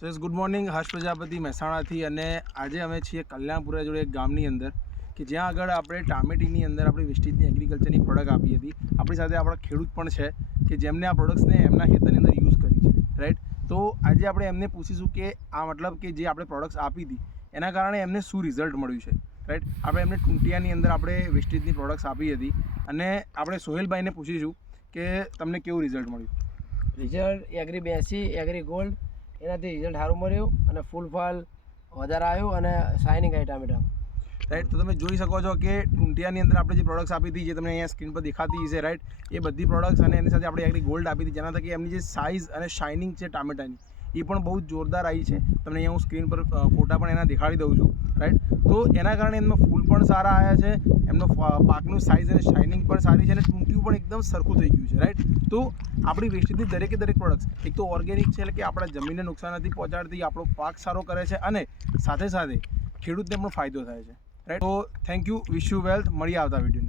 So yes good morning Harsh Prajapati મહેસાણાથી અને આજે અમે છીએ કલ્યાણપુરા જોડે એક ગામની અંદર કે જ્યાં આગળ આપણે ટામેટીની અંદર આપણી વેસ્ટેજની એગ્રીકલ્ચરની પ્રોડક્ટ આપી હતી. આપણી સાથે આપણા ખેડૂત પણ છે કે જેમને આ પ્રોડક્ટ્સને એમના ખેતરની અંદર યુઝ કરી છે રાઈટ તો આજે આપણે એમને પૂછીશું કે આ મતલબ કે જે આપણે પ્રોડક્ટ્સ આપી હતી, એના કારણે એમને શું રિઝલ્ટ મળ્યું છે રાઈટ આપણે એમને ટૂંટિયાની અંદર આપણે વેસ્ટેજની પ્રોડક્ટ્સ આપી હતી. અને આપણે સોહેલભાઈને પૂછીશું કે તમને કેવું રિઝલ્ટ મળ્યું? રિઝલ્ટ એગ્રી બેસી એગ્રી ગોલ્ડ એનાથી રિઝલ્ટ સારું મળ્યું અને ફૂલ ફાલ વધારે આવ્યું અને શાઇનિંગ આવી ટામેટા રાઈટ તો તમે જોઈ શકો છો કે ટુંટિયાની અંદર આપણે જે પ્રોડક્ટ્સ આપી હતી, જે તમને અહીંયા સ્ક્રીન પર દેખાતી છે રાઈટ એ બધી પ્રોડક્ટ્સ અને એની સાથે આપણે એકડી ગોલ્ડ આપી હતી. જેના થકી એમની જે સાઇઝ અને શાઇનિંગ છે ટામેટાની એ પણ બહુ જ જોરદાર આવી છે. તમને અહીંયા હું સ્ક્રીન પર ફોટા પણ એના દેખાડી દઉં છું રાઈટ તો એના કારણે એમનો ફૂલ પણ સારા આવ્યા છે, એમનો પાકનું સાઇઝ અને શાઇનિંગ પણ સારી છે અને ટૂંટિયું પણ એકદમ સરખું થઈ ગયું છે રાઈટ તો આપણી વેસ્ટેજની દરેકે દરેક પ્રોડક્ટ્સ એક તો ઓર્ગેનિક છે એટલે કે આપણા જમીનને નુકસાન નથી પહોંચાડતી, આપણો પાક સારો કરે છે અને સાથે સાથે ખેડૂતને પણ ફાયદો થાય છે રાઈટ તો thank you wish you wealth મળી આવતા વિડીયોની